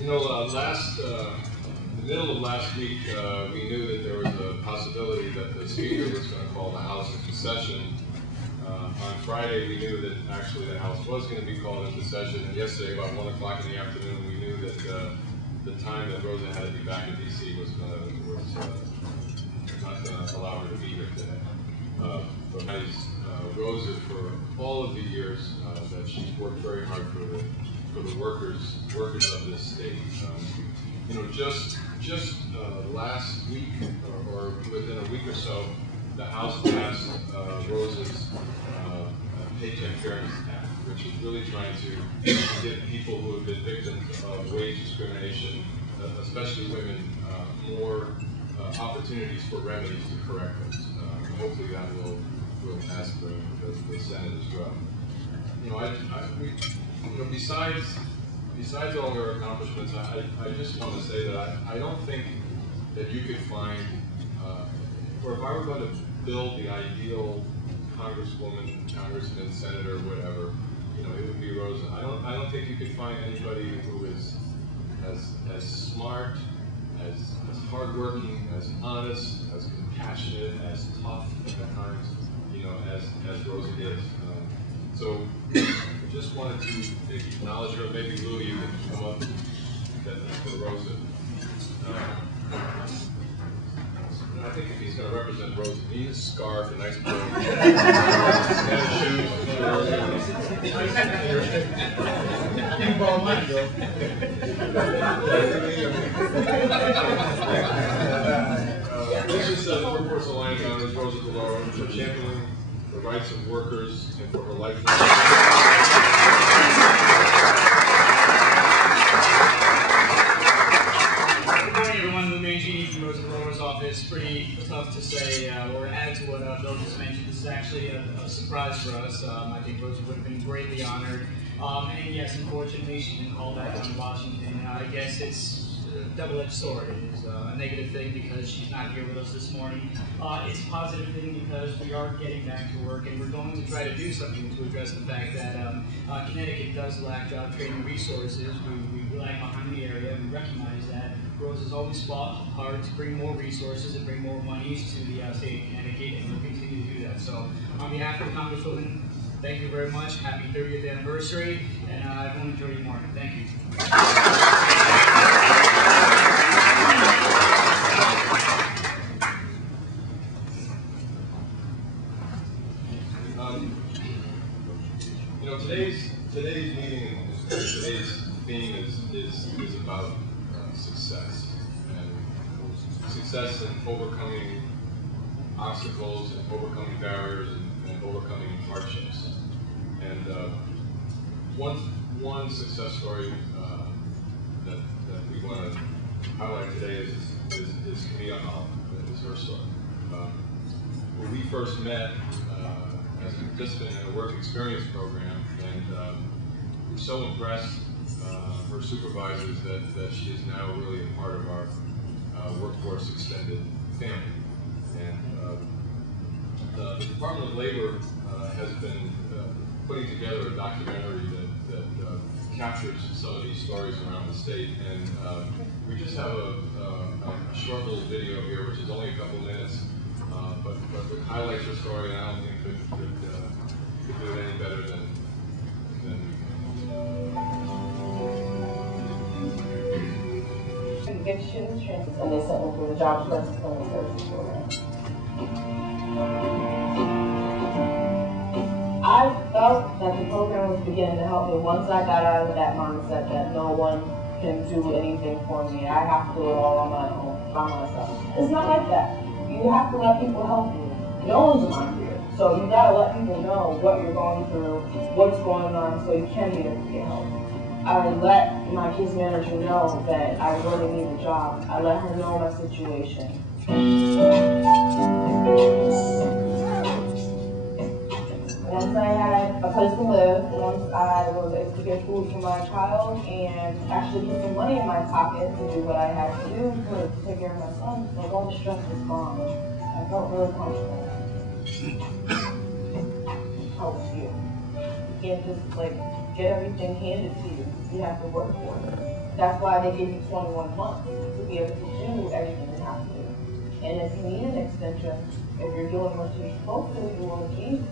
You know, in the middle of last week, we knew that there was a possibility that the Speaker was going to call the House into session. On Friday, we knew that actually the House was going to be called into session, and yesterday, about 1 o'clock in the afternoon, we knew that the time that Rosa had to be back in D.C. was not going to allow her to be here today. But Rosa, for all of the years that she's worked very hard for the workers of this state. You know, just last week, or within a week or so, the House passed Rosa's Paycheck Fairness Act, which is really trying to give people who have been victims of wage discrimination, especially women, more opportunities for remedies to correct those. Hopefully that will pass the Senate as well. You know, besides all her accomplishments, I just want to say that I don't think that you could find, or if I were going to build the ideal congresswoman, congressman, senator, whatever, you know, it would be Rosa. I don't think you could find anybody who is as smart, as hardworking, as honest, as compassionate, as tough at times, you know, as Rosa is. So I just wanted to acknowledge her. Maybe Louis, you can come up for Rosa. I think if he's going to represent Rosa, he needs a scarf, a nice coat, shoes. You can borrow mine, Bill. This is the Workforce Alliance honors Rosa DeLauro for championing the rights of workers and for her lifelong. Good morning, everyone. Lou Mangini from Rosa DeLauro's office. Pretty tough to say, or add to what Bill just mentioned. This is actually a surprise for us. I think Rosa would have been greatly honored. And yes, unfortunately, she's been called back on Washington. I guess it's a double-edged sword. It is a negative thing because she's not here with us this morning. It's a positive thing because we are getting back to work, and we're going to try to do something to address the fact that Connecticut does lack job training resources. We lag behind the area, and we recognize that. Rosa's always fought hard to bring more resources and bring more monies to the state of Connecticut, and we'll continue to do that. So, on behalf of the Congresswoman, thank you very much. Happy 30th anniversary, and everyone enjoy your morning. Thank you. You know, today's meeting, today's theme is about success, and success in overcoming obstacles and overcoming barriers and overcoming hardships. And one success story that we want to highlight today is Camille Hall. Is her story. When we first met as a participant in a work experience program, and we're so impressed her supervisors that she is now really a part of our workforce extended family. And the Department of Labor has been putting together a documentary that captures some of these stories around the state, and we just have a short little video here, which is only a couple minutes, but it highlights her story, and I don't think could do it any better than Convictions, and they sent me for the Job Services Program. I felt that the program was beginning to help me once I got out of that mindset that no one can do anything for me. I have to do it all on my own, by myself. It's not like that. You have to let people help you. No one's around here. So you gotta let people know what you're going through, what's going on, so you can be able to get help. I let my case manager know that I really need a job. I let her know my situation. Once I had a place to live, once I was able to get food for my child and actually put some money in my pocket to do what I had to do to take care of my son, like all the stress was gone. I felt really comfortable. How was you? You can't just like get everything handed to you. You have to work for it. That's why they give you 21 months to be able to do everything you have to do. And if you need an extension, if you're doing what you're supposed to, you will be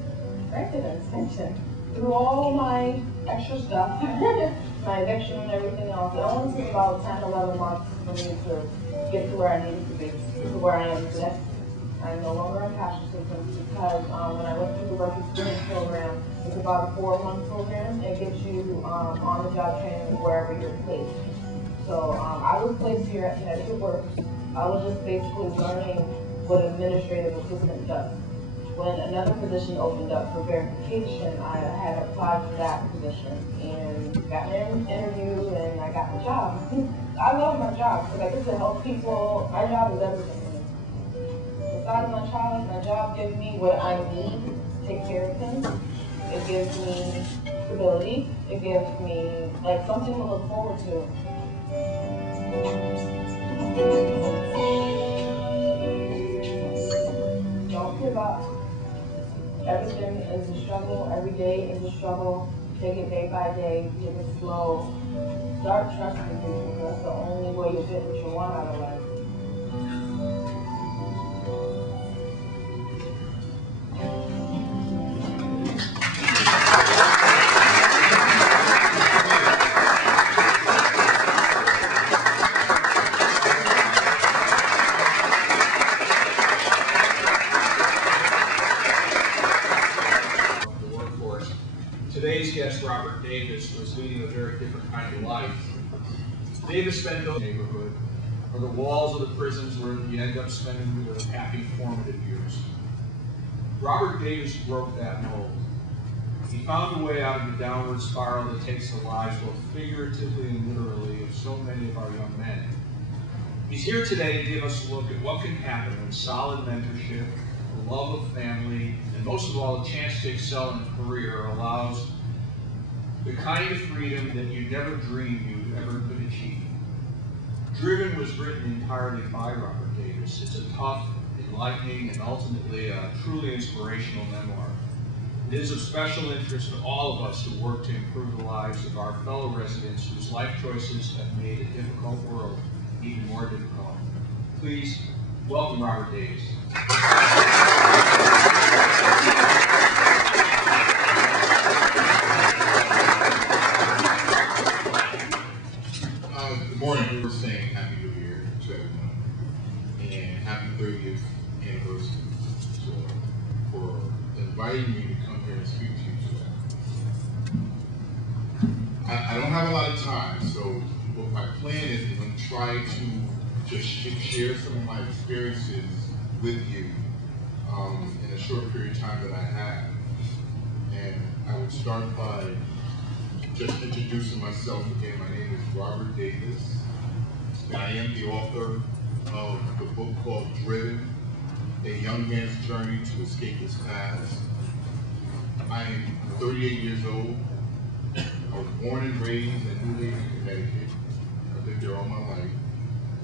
granted an extension. Through all my extra stuff, my eviction and everything else, it only took about 10, 11 months for me to get to where I needed to be, to where I am today. I'm no longer on cash assistance because when I went through the work experience program, it's about a 4-month program. It gets you on-the-job training wherever you're placed. So I was placed here at Connecticut Works. I was just basically learning what administrative assistant does. When another position opened up for verification, I had applied for that position and got an interview and I got the job. I love my job because I get to help people. My job is everything to me. Besides my job gives me what I need to take care of things. It gives me stability. It gives me like something to look forward to. Don't give up. Everything is a struggle. Every day is a struggle. Take it day by day. Take it slow. Start trusting people. That's the only way you'll get what you want out of life. Today's guest, Robert Davis, was leading a very different kind of life. Davis spent those neighborhood, or the walls of the prisons where you end up spending your happy formative years. Robert Davis broke that mold. He found a way out of the downward spiral that takes the lives, both figuratively and literally, of so many of our young men. He's here today to give us a look at what can happen when solid mentorship, the love of family, and most of all, a chance to excel in a career allows the kind of freedom that you never dreamed you ever could achieve. Driven was written entirely by Robert Davis. It's a tough, enlightening, and ultimately a truly inspirational memoir. It is of special interest to all of us who work to improve the lives of our fellow residents whose life choices have made a difficult world even more difficult. Please welcome Robert Davis. Good morning. We're saying Happy New Year to everyone and Happy 30th anniversary for inviting me to come here and speak to you today. I don't have a lot of time, so what my plan is I'm going to try to just share some of my experiences with you in a short period of time that I have. And I would start by just introducing myself again. My name is Robert Davis, and I am the author of the book called Driven, A Young Man's Journey to Escape His Past. I am 38 years old. I was born and raised in New Haven, Connecticut. I lived there all my life,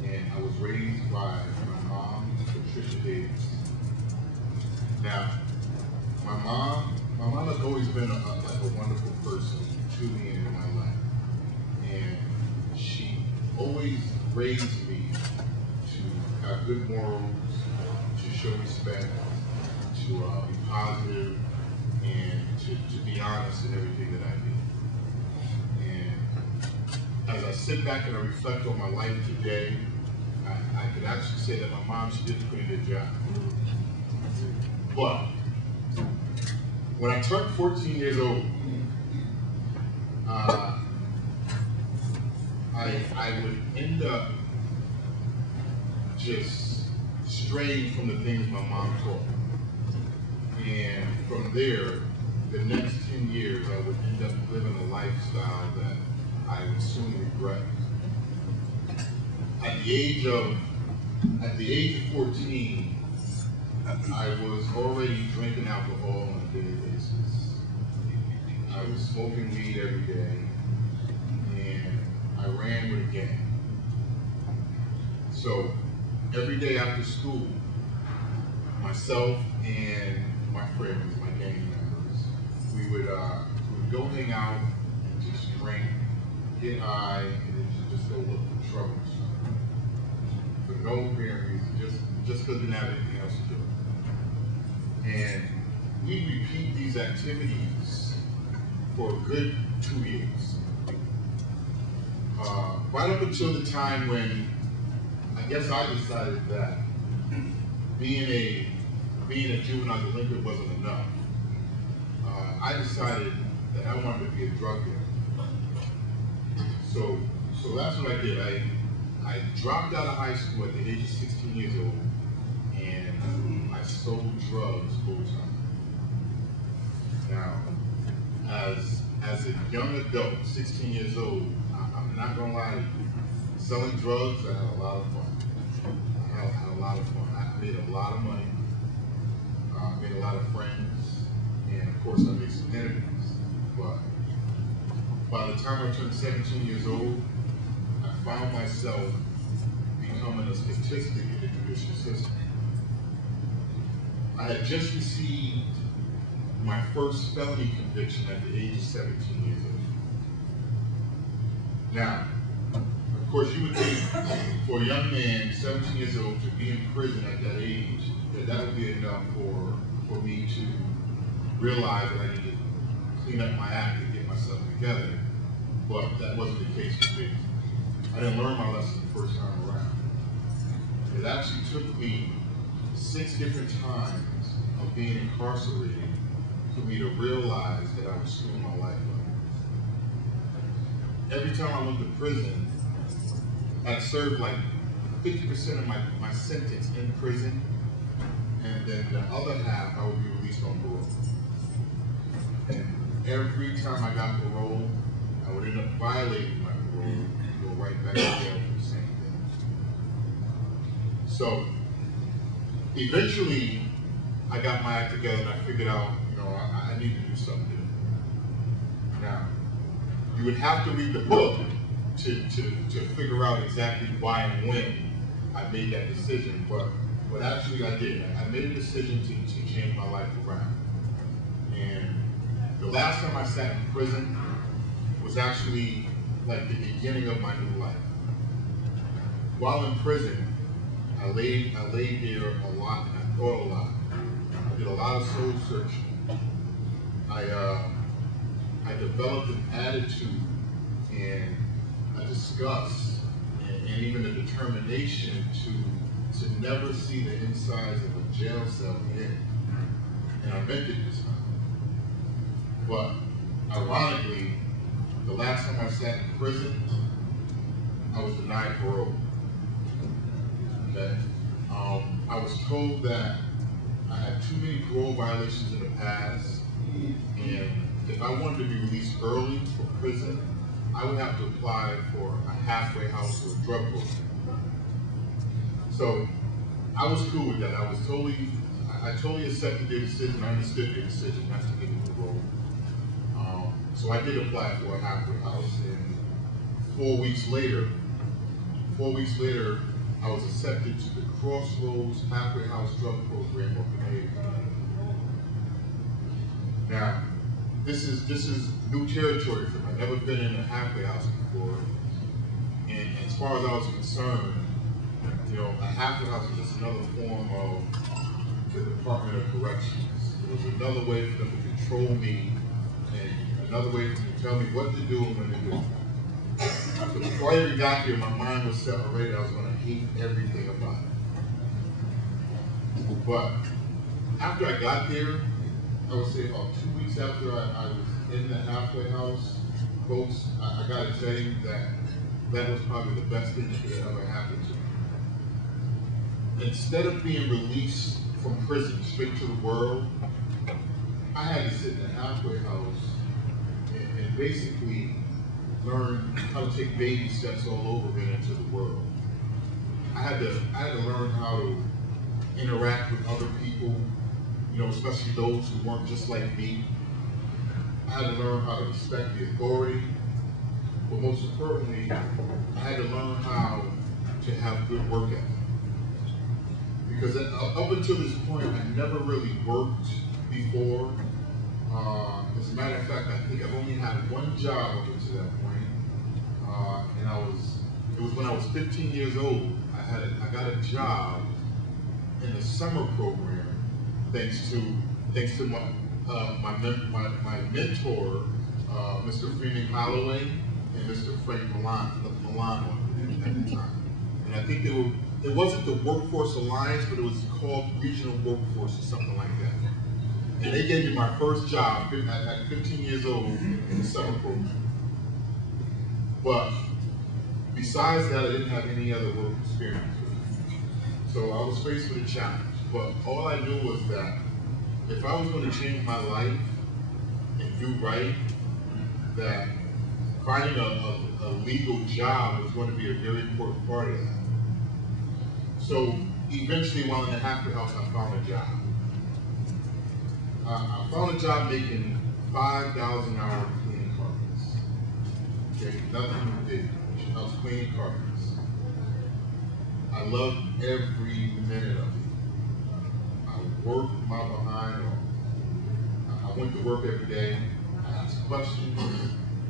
and I was raised by my mom, Patricia Davis. Now, my mom has always been like a wonderful person to me in my life, and she always raised me to have good morals, to show respect, to be positive, and to be honest in everything that I do. And as I sit back and I reflect on my life today, I could actually say that my mom, she did a pretty good job. But when I turned 14 years old, I would end up just straying from the things my mom taught me. And from there, the next 10 years, I would end up living a lifestyle that I would soon regret. At the age of 14, I was already drinking alcohol on a daily basis. I was smoking weed every day, and I ran with a gang. So every day after school, myself and my friends, my gang members, we would go hang out drink, get high, and then just go look for trouble. For no apparent reason, just because we didn't have anything else to do. And we repeat these activities for a good 2 years. Right up until the time when I guess I decided that being a juvenile delinquent wasn't enough. I decided that I wanted to be a drug dealer. So that's what I did. I dropped out of high school at the age of 16 years old, and I sold drugs full time. Now, as a young adult, 16 years old, I'm not gonna lie to you, selling drugs, I had a lot of fun. I had a lot of fun. I made a lot of money. I made a lot of friends, and of course I made some enemies. But by the time I turned 17 years old, I found myself becoming a statistic in the judicial system. I had just received my first felony conviction at the age of 17 years old. Now, of course, you would think for a young man, 17 years old, to be in prison at that age, that would be enough for me to realize that I needed to clean up my act and get myself together. But that wasn't the case for me. I didn't learn my lesson the first time around. It actually took me 6 different times of being incarcerated for me to realize that I was screwing my life up. Every time I went to prison, I'd served like 50% of my sentence in prison, and then the other half I would be released on parole. And every time I got parole, I would end up violating my parole and go right back to jail for the same thing. So eventually, I got my act together and I figured out, I need to do something different. Now, you would have to read the book to figure out exactly why and when I made that decision, but actually I did. I made a decision to change my life around. And the last time I sat in prison was actually like the beginning of my new life. While in prison, I laid there a lot and I thought a lot. I did a lot of soul searching. I developed an attitude and a disgust and even a determination to never see the insides of a jail cell again. And I meant it this time. But ironically, the last time I sat in prison, I was denied parole. Okay? I was told that I had too many parole violations in the past, and if I wanted to be released early from prison, I would have to apply for a halfway house or a drug program. So I was cool with that. I totally accepted their decision. I understood their decision not to give me parole. So I did apply for a halfway house, and 4 weeks later, I was accepted to the Crossroads Halfway House Drug Program of Canadian. Now, this is new territory for me. I've never been in a halfway house before, and as far as I was concerned, a halfway house is just another form of the Department of Corrections. It was another way for them to control me, and another way for them to tell me what to do and when to do it. So before I even got here, my mind was set already. I was going to hate everything about it. But after I got there, I would say about 2 weeks after I was in the halfway house, folks, I got to tell you that was probably the best thing that could have ever happened to me. Instead of being released from prison straight to the world, I had to sit in the halfway house and basically learn how to take baby steps all over again into the world. I had to learn how to interact with other people, especially those who weren't just like me. I had to learn how to respect the authority, but most importantly, I had to learn how to have good work ethic. Because up until this point, I never really worked before. As a matter of fact, I think I've only had one job up to that point, and it was when I was 15 years old. I got a job in the summer program, thanks to my mentor, Mr. Freeman Holloway and Mr. Frank Milano at the time. And I think it wasn't the Workforce Alliance, but it was called Regional Workforce or something like that. And they gave me my first job at 15 years old in the summer program. But besides that, I didn't have any other work experience. So I was faced with a challenge. But all I knew was that if I was going to change my life and do right, that finding a legal job was going to be a very important part of that. So eventually, while in the halfway house, I found a job. I found a job making $5 an hour cleaning carpets. Okay, nothing ridiculous. I was cleaning carpets. I loved every minute of it. I worked my behind off. I went to work every day. I asked questions.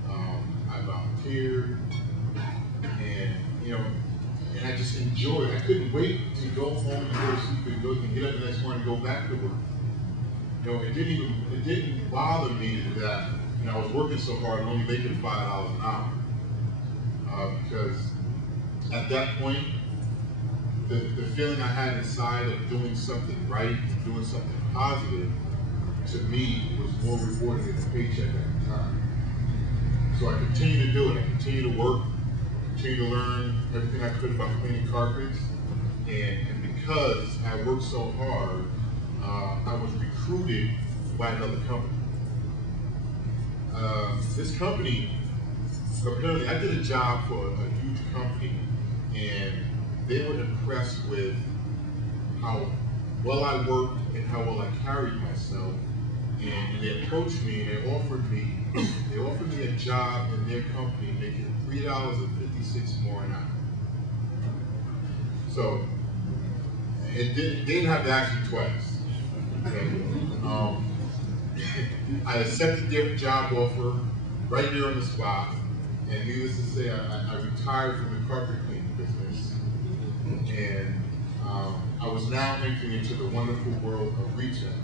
I volunteered, and and I just enjoyed it. I couldn't wait to go home and go to sleep and get up the next morning and go back to work. It didn't bother me that I was working so hard and only making $5 an hour, because at that point, the feeling I had inside of doing something right and doing something positive, to me, was more rewarding than a paycheck at the time. So I continued to do it. I continued to work, continued to learn everything I could about cleaning carpets, and because I worked so hard, I was recruited by another company. This company, apparently, I did a job for a huge company, and they were impressed with how well I worked and how well I carried myself. And they approached me and they offered me a job in their company making $3.56 more an hour. So they didn't have to ask me twice. Okay? I accepted their job offer right there on the spot, and needless to say, I retired from the carpet cleaning business, and I was now entering into the wonderful world of retail.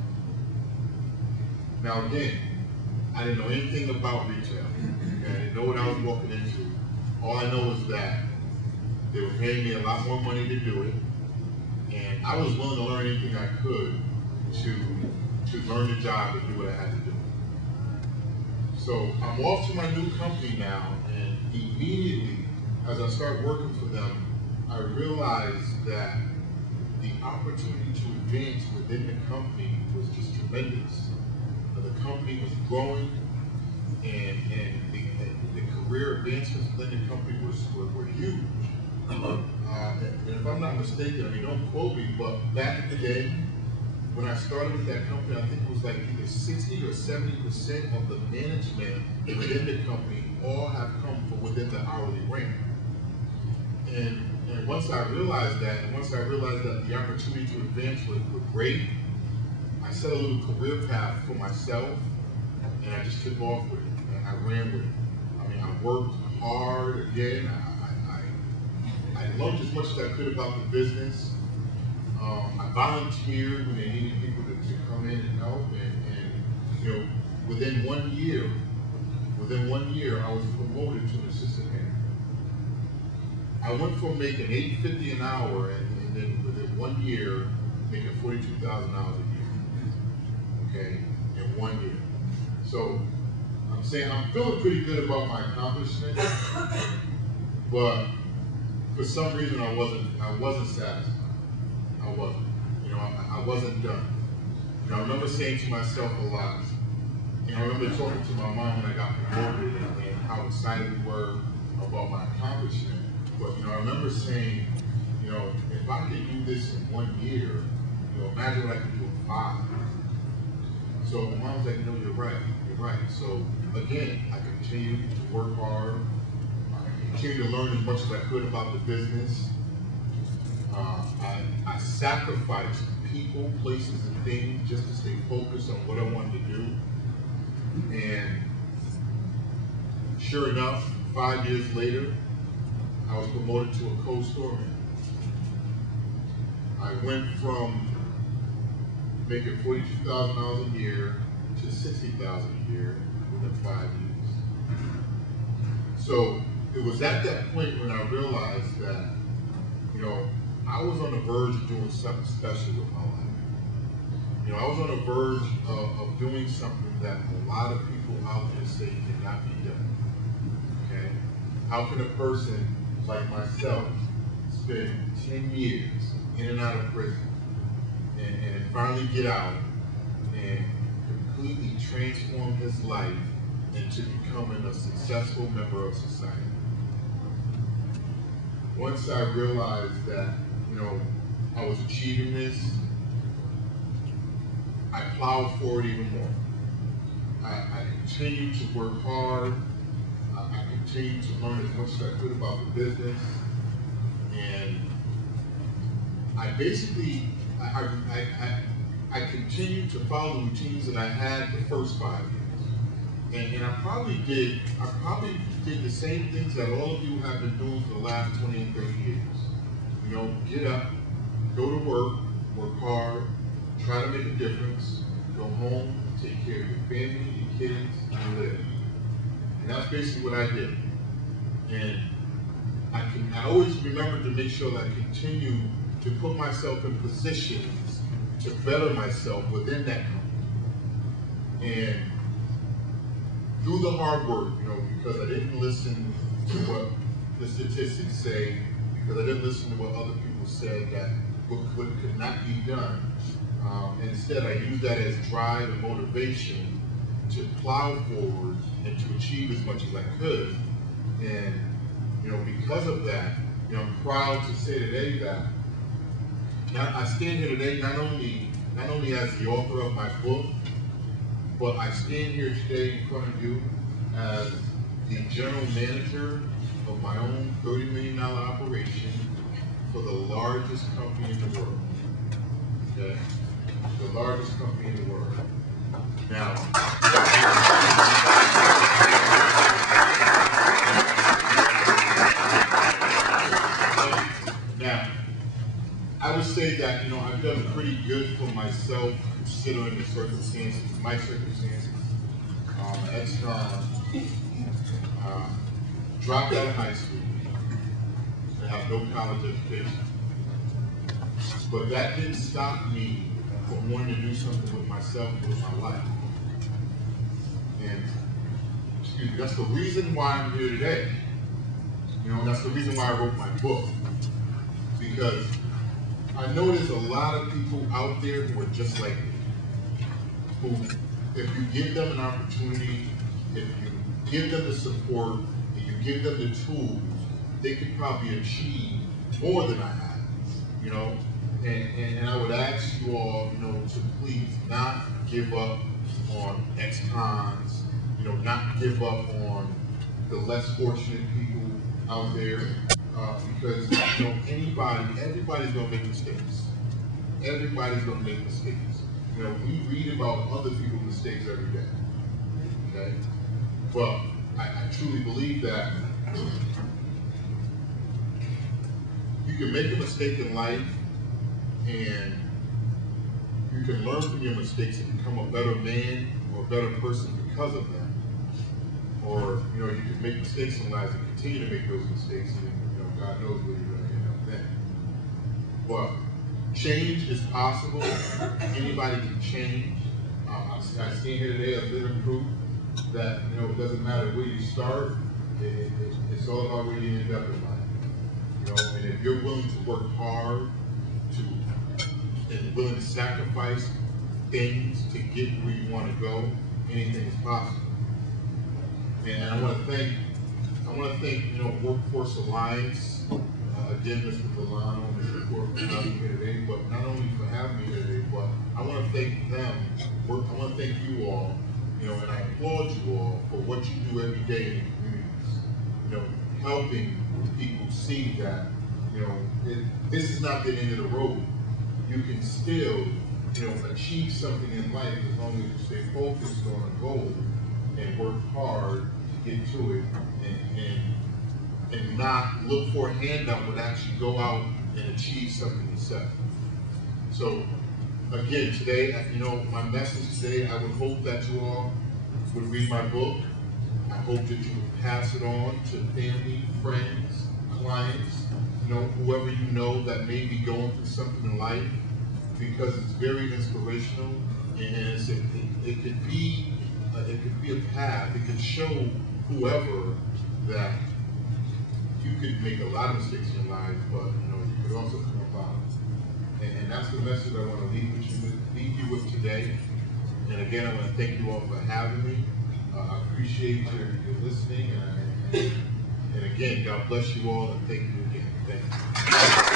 Now again, I didn't know anything about retail. I didn't know what I was walking into. All I know is that they were paying me a lot more money to do it, and I was willing to learn anything I could to learn the job and do what I had to do. So I'm off to my new company now, and immediately as I start working for them, I realized that the opportunity to advance within the company was just tremendous. The company was growing, and the career advancements within the company were huge. And if I'm not mistaken, don't quote me, but back in the day, when I started with that company, I think it was like either 60 or 70% of the management within the company all have come from within the hourly rank. And once I realized that, the opportunity to advance were great, I set a little career path for myself, and I just took off with it, and I ran with it. I worked hard again. I learned as much as I could about the business. I volunteered when they needed people to come in and help, and within 1 year, I was promoted to an assistant manager. I went from making $8.50 an hour, and then within 1 year, making $42,000 a year. Okay, in 1 year. So I'm saying I'm feeling pretty good about my accomplishments, but for some reason I wasn't satisfied. I wasn't. I wasn't done. I remember saying to myself a lot, and I remember talking to my mom when I got promoted and how excited we were about my accomplishment. But I remember saying, if I could do this in 1 year, imagine what I could do in 5. So my mom was like, you're right. So again, I continued to work hard. I continued to learn as much as I could about the business. I sacrificed people, places, and things just to stay focused on what I wanted to do. And sure enough, 5 years later, I was promoted to a co-storeman. I went from making $42,000 a year to $60,000 a year within 5 years. So it was at that point when I realized that, you know, I was on the verge of doing something special with my life. You know, I was on the verge of doing something that a lot of people out there say cannot be done. Okay? How can a person like myself spend 10 years in and out of prison and finally get out and completely transform his life into becoming a successful member of society? Once I realized that, you know, I was achieving this, I plowed forward even more. I continued to work hard. I continued to learn as much as I could about the business. And I basically, I continued to follow the routines that I had the first 5 years. And I probably did the same things that all of you have been doing for the last 20 and 30 years. You know, get up, go to work hard, try to make a difference, go home, take care of your family, your kids, and live. And that's basically what I did. And I always remember to make sure that I continue to put myself in positions to better myself within that company. And through the hard work, you know, because I didn't listen to what the statistics say, because I didn't listen to what other people said that what could not be done. Instead, I used that as drive and motivation to plow forward and to achieve as much as I could. And, you know, because of that, you know, I'm proud to say today that now I stand here today not only as the author of my book, but I stand here today in front of you as the general manager of my own $30 million operation for the largest company in the world. Okay? The largest company in the world. Now, I would say that, you know, I've done pretty good for myself considering the circumstances, my circumstances. Ex-con, dropped out of high school, and have no college education. But that didn't stop me from wanting to do something with myself and with my life. And, excuse me, that's the reason why I'm here today. You know, that's the reason why I wrote my book. Because I know there's a lot of people out there who are just like me, who, if you give them an opportunity, if you give them the support, and you give them the tools, they could probably achieve more than I have, you know? And I would ask you all, you know, to please not give up on ex-cons, you know, not give up on the less fortunate people out there, because, you know, everybody's gonna make mistakes. Everybody's gonna make mistakes. You know, we read about other people's mistakes every day, okay? But I truly believe that you can make a mistake in life and you can learn from your mistakes and become a better man or a better person because of them. Or, you know, you can make mistakes in life and continue to make those mistakes, and, you know, God knows where you're going to end up then. But change is possible. Anybody can change. I stand here today as living proof that, you know, it doesn't matter where you start. It's all about where you end up in life. You know, and if you're willing to work hard and willing to sacrifice things to get where you want to go, anything is possible. And I want to thank, you know, Workforce Alliance, again, Mr. Delano and Mr. Court for having me here today, but not only for having me here today, but I want to thank them. I want to thank you all, you know, and I applaud you all for what you do every day in the communities. You know, helping people see that, you know, this is not the end of the road. You can still, you know, achieve something in life as long as you stay focused on a goal and work hard to get to it, and not look for a handout, but actually go out and achieve something yourself. So again, today, you know, my message today, I would hope that you all would read my book. I hope that you would pass it on to family, friends, clients, you know, whoever you know that may be going through something in life, because it's very inspirational, and it could be a path. It could show whoever that you could make a lot of mistakes in your life, but you know, you could also come about it. And that's the message I want to leave you with today. And again, I want to thank you all for having me. I appreciate your listening, and again, God bless you all, and thank you again. Thank you.